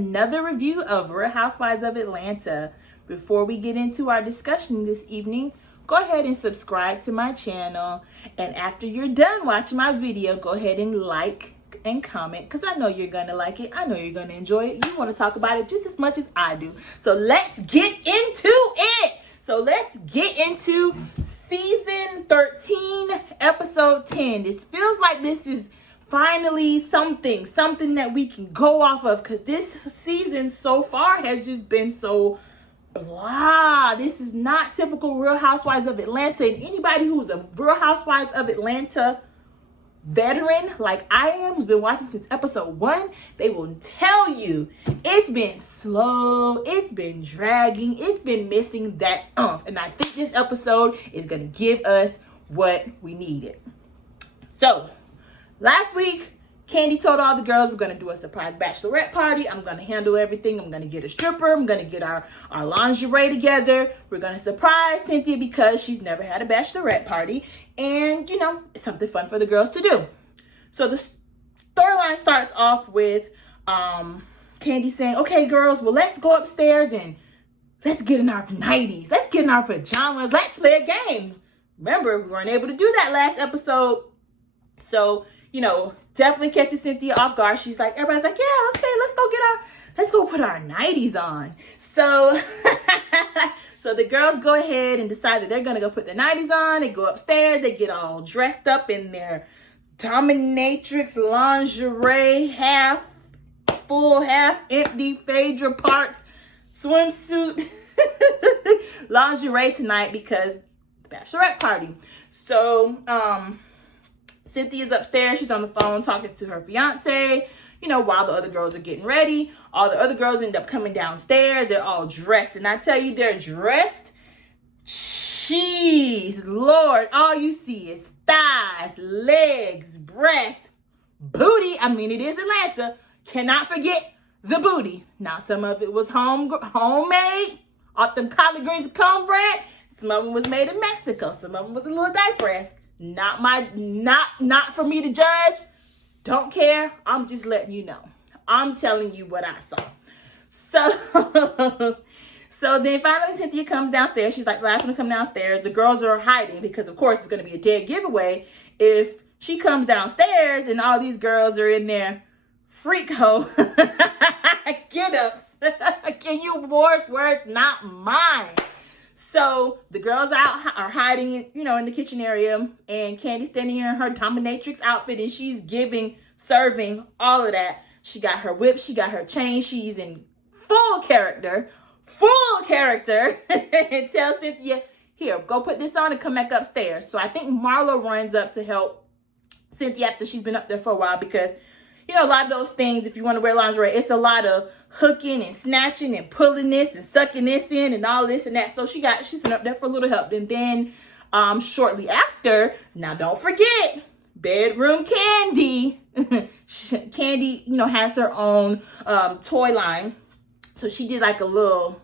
another review of Real Housewives of Atlanta. Before we get into our discussion this evening, go ahead and subscribe to my channel. And after you're done watching my video, go ahead and like and comment, because I know you're gonna like it. I know you're gonna enjoy it. You want to talk about it just as much as I do. So let's get into it. So let's get into season 13, episode 10. This feels like this is finally something that we can go off of, because this season so far has just been so blah. This is not typical Real Housewives of Atlanta. And anybody who's a Real Housewives of Atlanta veteran like I am, who's been watching since episode 1, they will tell you it's been slow, it's been dragging, it's been missing that oomph. And I think this episode is gonna give us what we needed. So last week, Candy told all the girls we're going to do a surprise bachelorette party. I'm going to handle everything. I'm going to get a stripper. I'm going to get our lingerie together. We're going to surprise Cynthia because she's never had a bachelorette party. And, you know, it's something fun for the girls to do. So the storyline starts off with Candy saying, okay, girls, well, let's go upstairs and let's get in our 90s. Let's get in our pajamas. Let's play a game. Remember, we weren't able to do that last episode. So, you know, definitely catching Cynthia off guard. She's like, everybody's like, yeah, okay, let's go put our 90s on. So, so the girls go ahead and decide that they're going to go put their 90s on. They go upstairs. They get all dressed up in their dominatrix lingerie, half full, half empty Phaedra Parks swimsuit lingerie tonight because the bachelorette party. So, Cynthia's upstairs. She's on the phone talking to her fiance, you know, while the other girls are getting ready. All the other girls end up coming downstairs. They're all dressed. And I tell you, they're dressed. Jeez, Lord, all you see is thighs, legs, breasts, booty. I mean, it is Atlanta. Cannot forget the booty. Now, some of it was homemade, off them collard greens and cornbread. Some of them was made in Mexico. Some of them was a little diaper-esque. Not for me to judge. Don't care. I'm just letting you know. I'm telling you what I saw. So then finally Cynthia comes downstairs. She's like, last one to come downstairs. The girls are hiding because of course it's going to be a dead giveaway if she comes downstairs and all these girls are in there freak hoe get ups. Can you words not mine? So the girls are hiding, you know, in the kitchen area, and Candy's standing here in her dominatrix outfit, and she's serving all of that. She got her whip, she got her chain, she's in full character, and tells Cynthia, here, go put this on and come back upstairs. So I think Marlo runs up to help Cynthia after she's been up there for a while because, you know, a lot of those things, if you want to wear lingerie, it's a lot of hooking and snatching and pulling this and sucking this in and all this and that. So she's up there for a little help. And then shortly after, now don't forget, bedroom Candy. Candy, you know, has her own toy line. So she did like a little,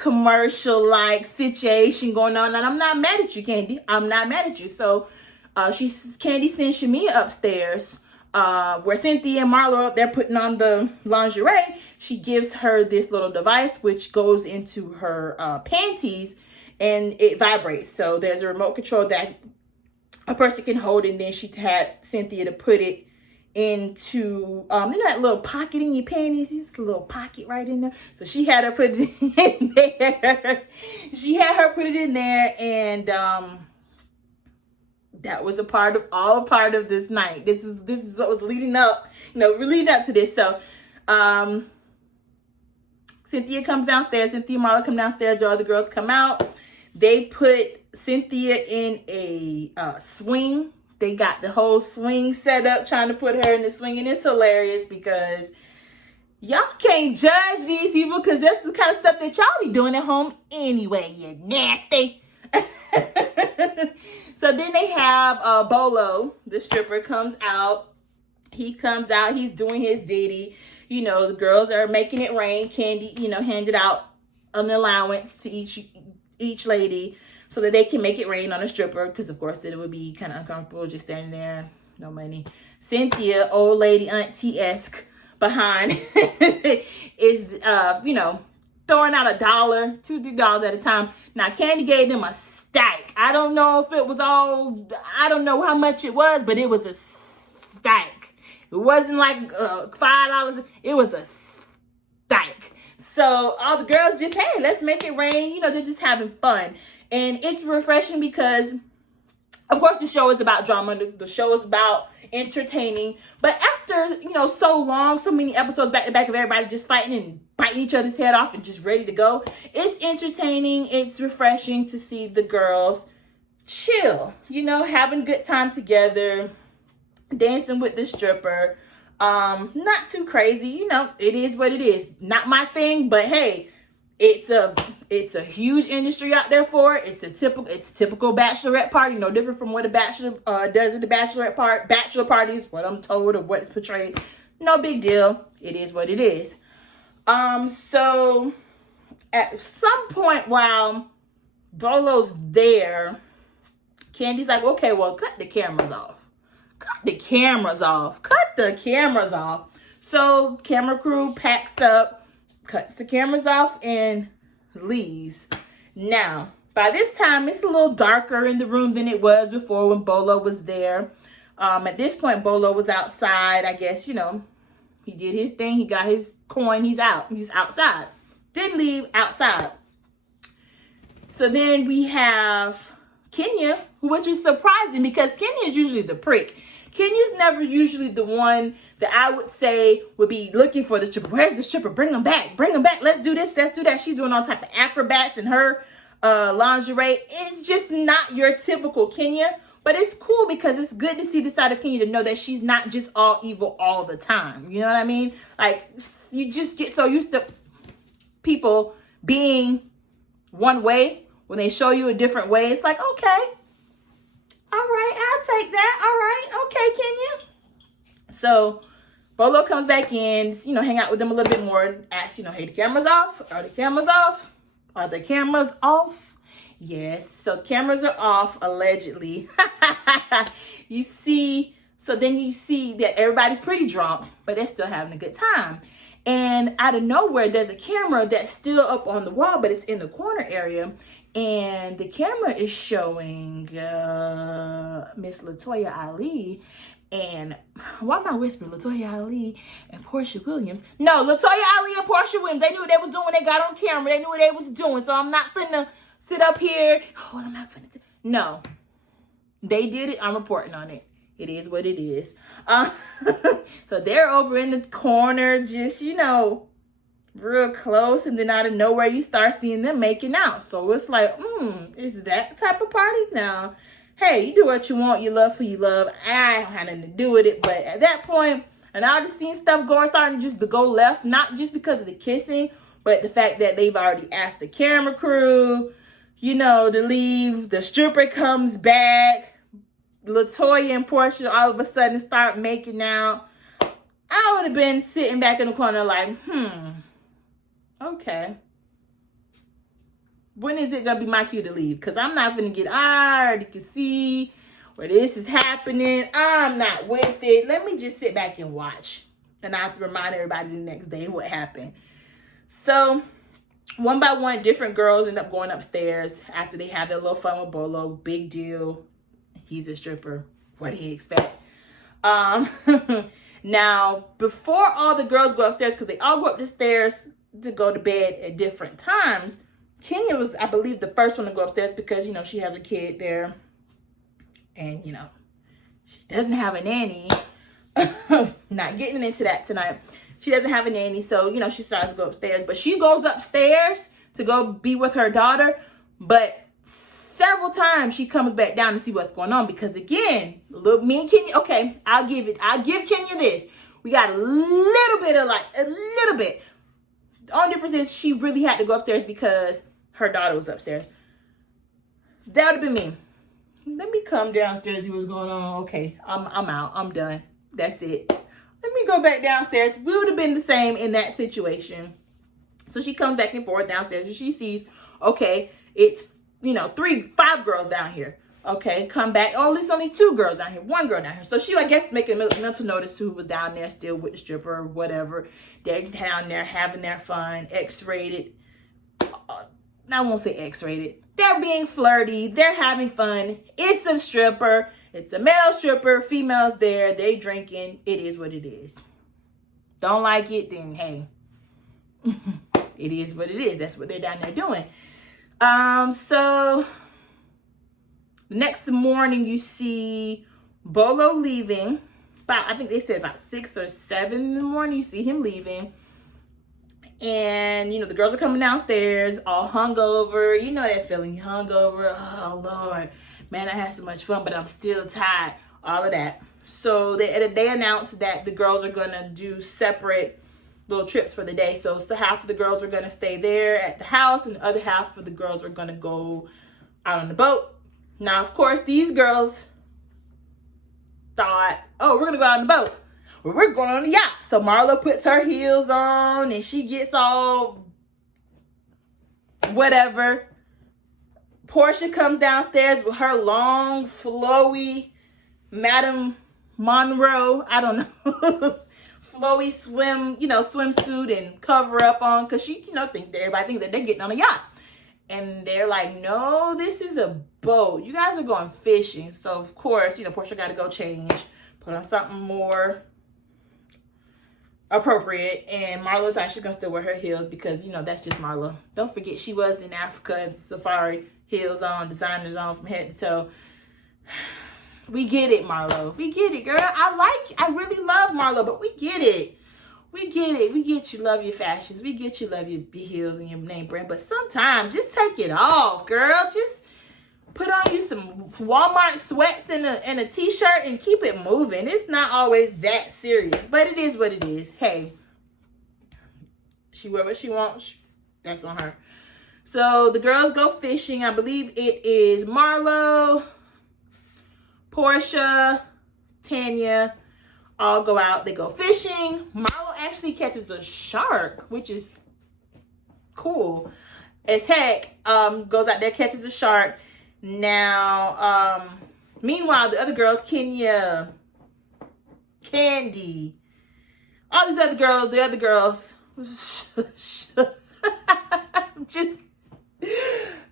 commercial like situation going on. And I'm not mad at you, Candy. I'm not mad at you. So Candy sends Shamia upstairs, where Cynthia and Marlo are up there putting on the lingerie. She gives her this little device which goes into her panties and it vibrates. So there's a remote control that a person can hold, and then she had Cynthia to put it into you know that little pocket in your panties, just a little pocket right in there. So she had her put it in there. And that was all a part of this night. This is what was leading up, you know, leading up to this. So Cynthia comes downstairs. Cynthia and Marla come downstairs. The other girls come out. They put Cynthia in a swing. They got the whole swing set up, trying to put her in the swing. And it's hilarious because y'all can't judge these people because that's the kind of stuff that y'all be doing at home anyway, you nasty. So then they have Bolo, the stripper, comes out. He comes out. He's doing his ditty. You know, the girls are making it rain. Candy, you know, handed out an allowance to each lady so that they can make it rain on a stripper, because of course it would be kind of uncomfortable just standing there, no money. Cynthia, old lady auntie-esque, behind is, throwing out $1, $2 at a time. Now, Candy gave them a stack. I don't know if it was I don't know how much it was, but it was a stack. It wasn't like $5. It was a stack. So all the girls just, hey, let's make it rain. They're just having fun. And it's refreshing because, of course, the show is about drama. The show is about entertaining. But after, so long, so many episodes back to back of everybody just fighting and biting each other's head off and just ready to go, it's entertaining. It's refreshing to see the girls chill, having a good time together, dancing with the stripper. Not too crazy, it is what it is. Not my thing, but hey, it's a huge industry out there for it. It's a typical bachelorette party, no different from what a bachelor does at the bachelorette bachelor parties, what I'm told or what's portrayed. No big deal. It is what it is. So at some point while Bolo's there, Candy's like, okay, well, cut the cameras off. Cut the cameras off. Cut the cameras off. So camera crew packs up, cuts the cameras off, and leaves. Now, by this time, it's a little darker in the room than it was before when Bolo was there. At this point, Bolo was outside. I guess, he did his thing. He got his coin. He's out. He's outside. Didn't leave, outside. So then we have Kenya, which is surprising because Kenya is usually the prick. Kenya's never usually the one that I would say would be looking for the stripper. Where's the stripper? Bring them back. Bring them back. Let's do this. Let's do that. She's doing all type of acrobats in her lingerie. It's just not your typical Kenya. But it's cool because it's good to see the side of Kenya to know that she's not just all evil all the time. You know what I mean? Like, you just get so used to people being one way. When they show you a different way, it's like, okay. All right, I'll take that. All right. Okay, Kenya. So Bolo comes back in, hang out with them a little bit more and asks, hey, the camera's off? Are the cameras off? Are the cameras off? Yes. So cameras are off, allegedly. So then you see that everybody's pretty drunk, but they're still having a good time. And out of nowhere, there's a camera that's still up on the wall, but it's in the corner area. And the camera is showing Miss Latoya Ali. And why am I whispering Latoya Ali and Portia Williams? No, Latoya Ali and Portia Williams. They knew what they was doing when they got on camera. They knew what they was doing. So I'm not finna sit up here. Oh, I'm not finna. No, they did it. I'm reporting on it. It is what it is. So they're over in the corner, just, real close. And then out of nowhere, you start seeing them making out. So it's like, is that the type of party? Now, hey, you do what you want. You love who you love. I don't have nothing to do with it. But at that point, and I already seen stuff starting just to go left. Not just because of the kissing, but the fact that they've already asked the camera crew, to leave. The stripper comes back. Latoya and Portia all of a sudden start making out. I would have been sitting back in the corner like, okay. When is it going to be my cue to leave? Because I'm not going to I already can see where this is happening. I'm not with it. Let me just sit back and watch. And I have to remind everybody the next day what happened. So, one by one, different girls end up going upstairs after they have their little fun with Bolo. Big deal. He's a stripper. What do you expect? Now, before all the girls go upstairs, because they all go up the stairs to go to bed at different times, Kenya was, I believe, the first one to go upstairs because, she has a kid there. And, she doesn't have a nanny. Not getting into that tonight. She doesn't have a nanny, so, she starts to go upstairs. But she goes upstairs to go be with her daughter. But several times she comes back down to see what's going on because, again, me and Kenya, okay, I'll give Kenya this. We got a little bit. The only difference is she really had to go upstairs because her daughter was upstairs. That would have been me. Let me come downstairs, see what's going on. Okay, I'm out. I'm done. That's it. Let me go back downstairs. We would have been the same in that situation. So she comes back and forth downstairs and she sees, okay, it's 5 girls down here. Okay, come back. Oh, there's only 2 girls down here. 1 girl down here. So she, I guess, making a mental notice to who was down there still with the stripper or whatever. They're down there having their fun. X-rated. I won't say X-rated. They're being flirty. They're having fun. It's a stripper. It's a male stripper. Females there. They drinking. It is what it is. Don't like it, then hey. It is what it is. That's what they're down there doing. So the next morning you see Bolo leaving. I think they said about 6 or 7 in the morning. You see him leaving. And, you know, the girls are coming downstairs all hungover. You know that feeling, hungover. Oh, Lord. Man, I had so much fun, but I'm still tired. All of that. So they announced that the girls are going to do separate little trips for the day. So half of the girls are going to stay there at the house, and the other half of the girls are going to go out on the boat. Now, of course, these girls thought, oh, we're going to go out on the boat. Well, we're going on the yacht. So Marlo puts her heels on and she gets all whatever. Portia comes downstairs with her long, flowy Madame Monroe, I don't know, flowy swimsuit and cover up on, because she, everybody thinks that they're getting on a yacht. And they're like, no, this is a boat. You guys are going fishing. So, of course, Portia got to go change, put on something more appropriate. And Marlo's like, she's going to still wear her heels because, that's just Marlo. Don't forget, she was in Africa, safari, heels on, designers on from head to toe. We get it, Marlo. We get it, girl. I really love Marlo, but we get it. We get it. We get you love your fashions. We get you love your heels and your name brand. But sometimes just take it off, girl. Just put on you some Walmart sweats and a t-shirt and keep it moving. It's not always that serious, but it is what it is. Hey, she wear what she wants. That's on her. So the girls go fishing. I believe it is Marlo, Portia, Tanya, all go out. They go fishing. Marlo actually catches a shark, which is cool as heck. Goes out there, catches a shark. Now, meanwhile, the other girls, Kenya, Candy, all these other girls,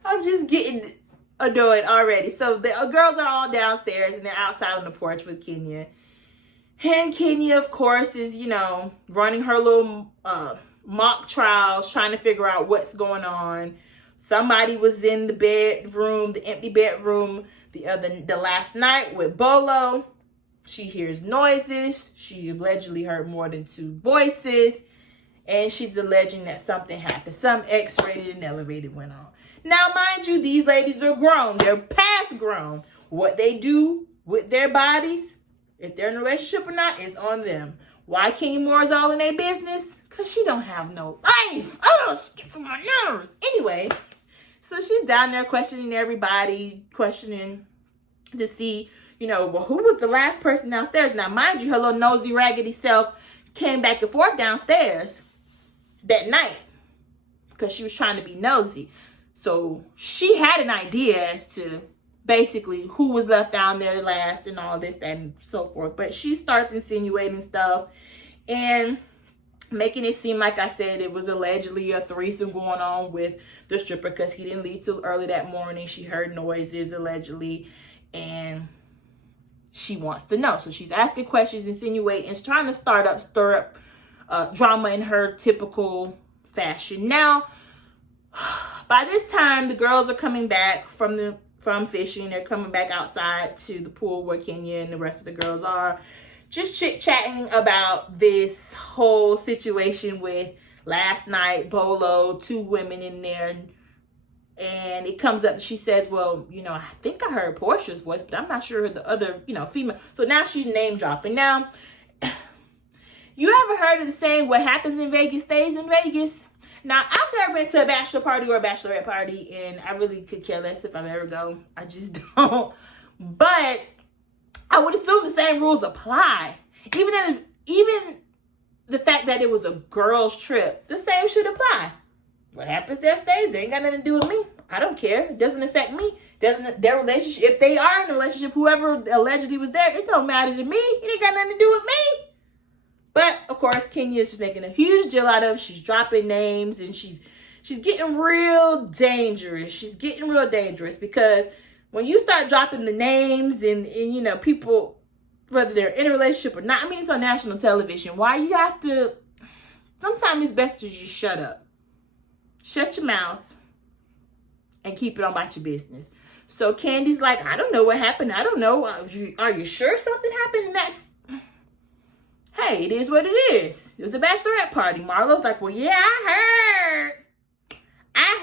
I'm just getting annoyed already. So the girls are all downstairs and they're outside on the porch with Kenya. And Kenya, of course, is, running her little mock trials, trying to figure out what's going on. Somebody was in the bedroom, the empty bedroom, the last night with Bolo. She hears noises. She allegedly heard more than 2 voices. And she's alleging that something happened. Some X-rated and elevated went on. Now, mind you, these ladies are grown. They're past grown. What they do with their bodies, if they're in a relationship or not, is on them. Why Kenya Moore is all in their business? Because she don't have no life. Oh, she gets on my nerves. Anyway, so she's down there questioning everybody, questioning to see, well, who was the last person downstairs? Now, mind you, her little nosy, raggedy self came back and forth downstairs that night because she was trying to be nosy. So she had an idea as to basically who was left down there last and all this, that, and so forth. But she starts insinuating stuff and making it seem like, I said, it was allegedly a threesome going on with the stripper because he didn't leave till early that morning. She heard noises allegedly and she wants to know. So she's asking questions, insinuating, and trying to stir up drama in her typical fashion. Now, by this time, the girls are coming back from fishing. They're coming back outside to the pool where Kenya and the rest of the girls are, just chit-chatting about this whole situation with last night, Bolo, 2 women in there. And it comes up, she says, well, I think I heard Portia's voice, but I'm not sure the other, female. So now she's name dropping. Now, you ever heard of the saying, what happens in Vegas stays in Vegas? Now, I've never been to a bachelor party or a bachelorette party, and I really could care less if I ever go. I just don't. But I would assume the same rules apply. Even the fact that it was a girls' trip, the same should apply. What happens there stays. They ain't got nothing to do with me. I don't care. It doesn't affect me. Doesn't their relationship, if they are in a relationship, whoever allegedly was there, it don't matter to me. It ain't got nothing to do with me. But of course, Kenya is just making a huge deal out of it. She's dropping names, and she's getting real dangerous. She's getting real dangerous because when you start dropping the names and you know, people, whether they're in a relationship or not, I mean, it's on national television. Why you have to, sometimes it's best to just shut up. Shut your mouth and keep it on about your business. So Candy's like, I don't know what happened. I don't know. Are you sure something happened? And that's, hey, it is what it is. It was a bachelorette party. Marlo's like, well, yeah, I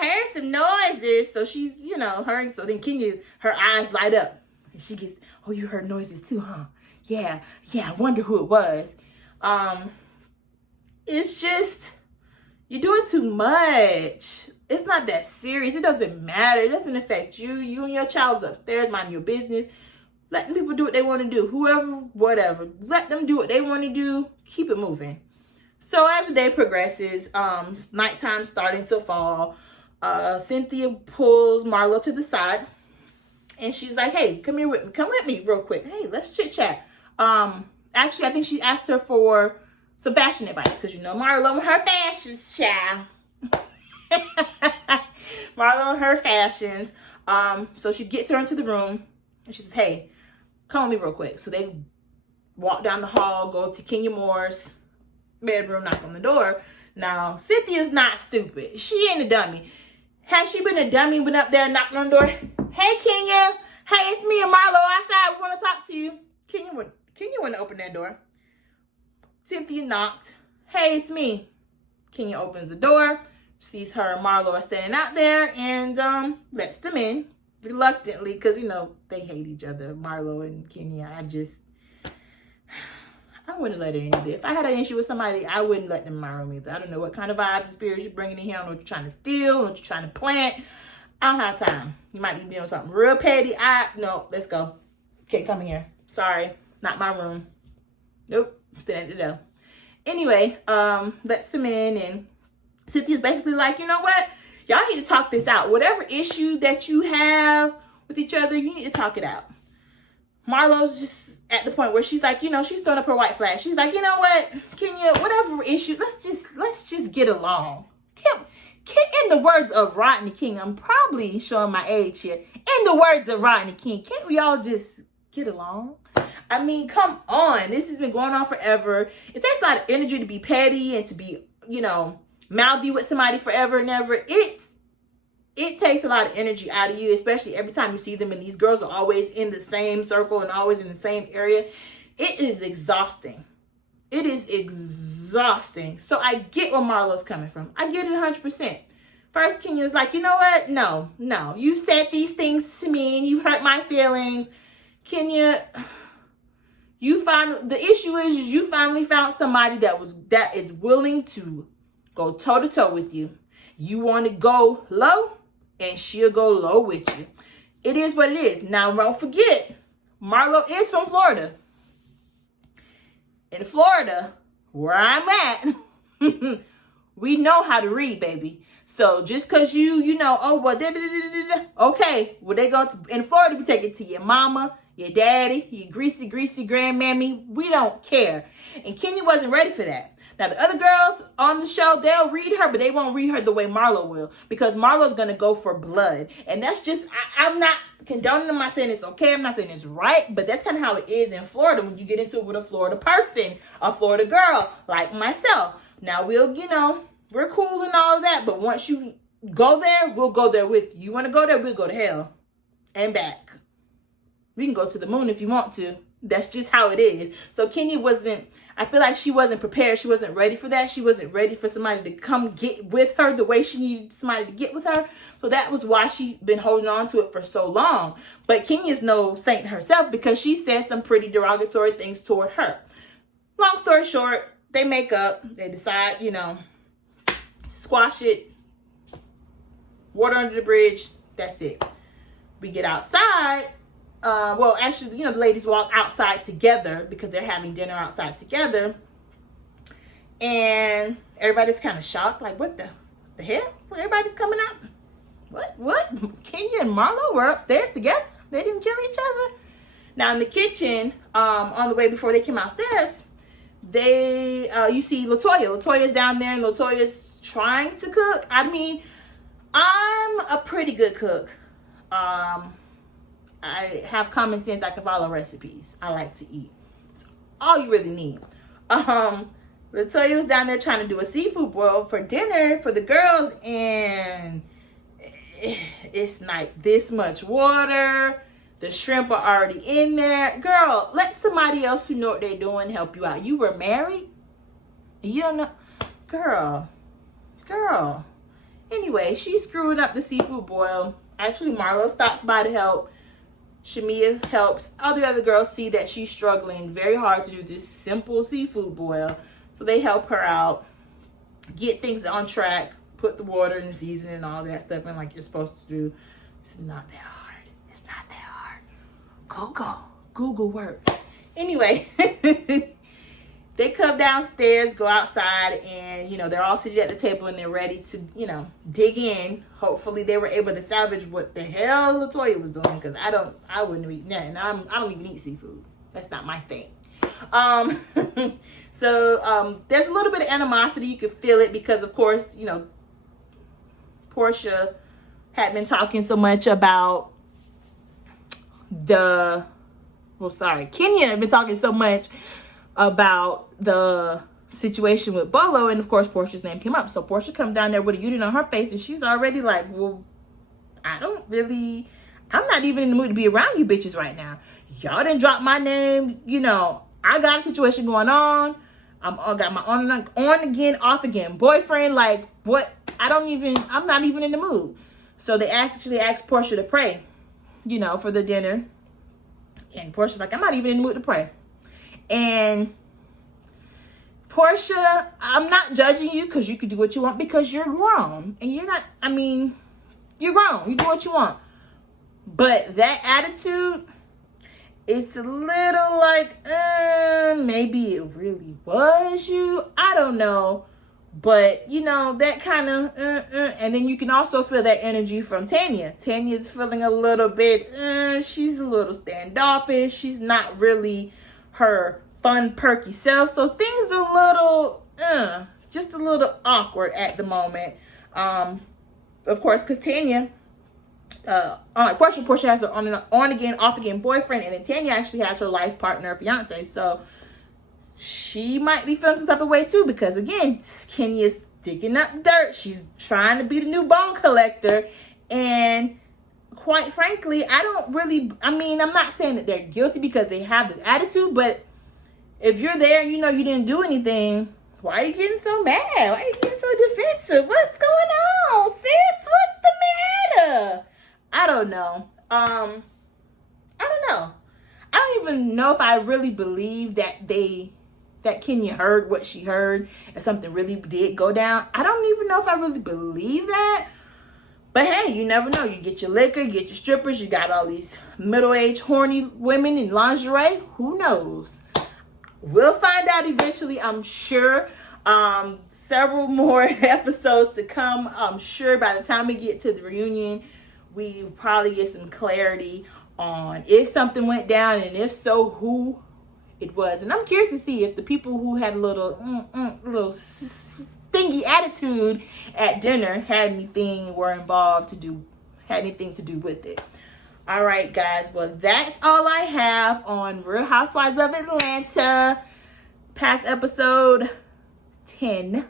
heard some noises. So she's, you know, so then Kenya, her eyes light up. And she gets, oh, you heard noises too, huh? Yeah, I wonder who it was. It's just, you're doing too much. It's not that serious. It doesn't matter. It doesn't affect you. You and your child's upstairs, mind your business. Letting people do what they want to do. Whoever, whatever. Let them do what they want to do. Keep it moving. So as the day progresses, nighttime starting to fall, Cynthia pulls Marlo to the side. And she's like, hey, come here with me. Come with me real quick. Hey, let's chit chat. Actually, I think she asked her for some fashion advice. Because you know Marlo and her fashions, child. Marlo and her fashions. So she gets her into the room. And she says, hey, come with me real quick. So they walk down the hall, go to Kenya Moore's bedroom, knock on the door. Now, Cynthia's not stupid. She ain't a dummy. Has she been a dummy, been up there knocking on the door? Hey, Kenya. Hey, it's me and Marlo outside. We want to talk to you. Kenya wouldn't open that door. Cynthia knocked. Hey, it's me. Kenya opens the door, sees her and Marlo are standing out there, and lets them in reluctantly because, you know, they hate each other, Marlo and Kenya. I wouldn't let her in either. If I had an issue with somebody, I wouldn't let them in my room either. I don't know what kind of vibes and spirits you're bringing in here. I don't know what you're trying to steal, what you're trying to plant. I don't have time. You might be doing something real petty. No, let's go. Okay, come in here. Sorry, not my room. Nope, stand at the door. Anyway, lets them in, and Cynthia's basically like, you know what? Y'all need to talk this out. Whatever issue that you have with each other, you need to talk it out. Marlo's just at the point where she's like, you know, she's throwing up her white flag. She's like, you know what, Kenya, whatever issue, let's just get along. In the words of Rodney King, I'm probably showing my age here. In the words of Rodney King, can't we all just get along? I mean, come on. This has been going on forever. It takes a lot of energy to be petty and to be, you know, mouthy with somebody forever and ever. It takes a lot of energy out of you, especially every time you see them, and these girls are always in the same circle and always in the same area. It is exhausting. It is exhausting. So I get where Marlo's coming from. I get it 100%. First, Kenya's like, you know what? No. You said these things to me and you hurt my feelings. Kenya, the issue is you finally found somebody that is willing to go toe-to-toe with you. You want to go low, and she'll go low with you. It is what it is. Now, don't forget, Marlo is from Florida. In Florida, where I'm at, we know how to read, baby. So just because you know, oh, well, okay, well, they go to, in Florida, we take it to your mama, your daddy, your greasy grandmammy. We don't care. And Kenya wasn't ready for that. Now, the other girls on the show, they'll read her, but they won't read her the way Marlo will, because Marlo's going to go for blood. And that's just, I'm not condoning, I'm not saying it's okay, I'm not saying it's right, but that's kind of how it is in Florida when you get into it with a Florida person, a Florida girl, like myself. Now, we're cool and all of that, but once you go there, we'll go there with you. You want to go there, we'll go to hell and back. We can go to the moon if you want to. That's just how it is. So Kenya I feel like she wasn't prepared. She wasn't ready for that. She wasn't ready for somebody to come get with her the way she needed somebody to get with her. So that was why she's been holding on to it for so long. But Kenya's no saint herself because she said some pretty derogatory things toward her. Long story short, they make up. They decide, squash it. Water under the bridge. That's it. We get outside. Actually, the ladies walk outside together because they're having dinner outside together. And everybody's kind of shocked. Like, what the hell? Everybody's coming out. What? Kenya and Marlo were upstairs together. They didn't kill each other. Now in the kitchen, on the way before they came outstairs, you see Latoya. Latoya's down there, and Latoya's trying to cook. I mean, I'm a pretty good cook. I have common sense. I can follow recipes. I like to eat. It's all you really need. Latoya was down there trying to do a seafood boil for dinner for the girls, and it's like this much water. The shrimp are already in there. Girl, let somebody else who know what they're doing help you out. You were married? You don't know? Girl. Anyway, she's screwing up the seafood boil. Actually, Marlo stops by to help. Shamia helps. All the other girls see that she's struggling very hard to do this simple seafood boil. So they help her out, get things on track, put the water and the seasoning and all that stuff in like you're supposed to do. It's not that hard. It's not that hard. Google works. Anyway, they come downstairs, go outside, and, they're all seated at the table and they're ready to, dig in. Hopefully they were able to salvage what the hell Latoya was doing, because I wouldn't eat nothing. I don't even eat seafood. That's not my thing. So there's a little bit of animosity. You could feel it because, of course, Portia had been talking so much about Kenya had been talking so much about the situation with Bolo, and of course Portia's name came up. So Portia comes down there with a unit on her face, and she's already like, well, I'm not even in the mood to be around you bitches right now. Y'all didn't drop my name. I got a situation going on. I got my on again, off again boyfriend. Like, what? I'm not even in the mood. So they actually asked Portia to pray, for the dinner. And Portia's like, I'm not even in the mood to pray. And Portia, I'm not judging you because you could do what you want because you're grown. And you're grown. You do what you want. But that attitude, it's a little like, maybe it really was you. I don't know. But, that kind of, and then you can also feel that energy from Tanya. Tanya's feeling a little bit, she's a little standoffish. She's not really her fun, perky self. So things are a little, just a little awkward at the moment. Of course, because Tanya, Portia has her on again, off again boyfriend. And then Tanya actually has her life partner, fiance. So she might be feeling some type of way too, because again, Kenya's digging up dirt. She's trying to be the new bone collector. And quite frankly, I'm not saying that they're guilty because they have this attitude, but if you're there and you didn't do anything, why are you getting so mad? Why are you getting so defensive? What's going on, sis? What's the matter? I don't know. I don't even know if I really believe that Kenya heard what she heard and something really did go down. I don't even know if I really believe that. But hey, you never know. You get your liquor, you get your strippers, you got all these middle-aged horny women in lingerie. Who knows? We'll find out eventually, I'm sure. Several more episodes to come. I'm sure by the time we get to the reunion, we probably get some clarity on if something went down, and if so, who it was. And I'm curious to see if the people who had a little stingy attitude at dinner had anything to do with it. All right, guys. Well, that's all I have on Real Housewives of Atlanta, past episode 10.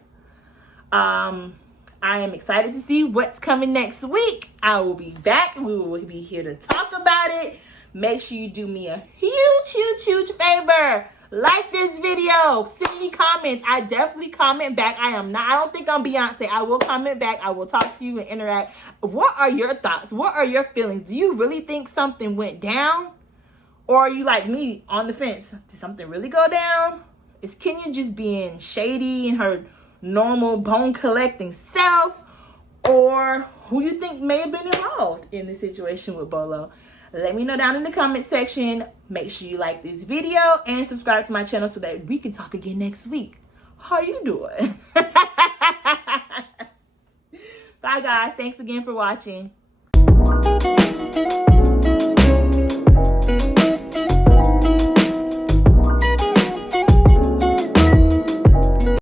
I am excited to see what's coming next week. I will be back and we will be here to talk about it. Make sure you do me a huge favor. Like this video. Send me comments. I definitely comment back. I don't think I'm Beyonce. I will comment back. I will talk to you and interact. What are your thoughts? What are your feelings? Do you really think something went down? Or are you like me, on the fence? Did something really go down? Is Kenya just being shady in her normal bone collecting self? Or who you think may have been involved in the situation with Bolo? Let me know down in the comment section. Make sure you like this video and subscribe to my channel so that we can talk again next week. How you doing? Bye, guys. Thanks again for watching.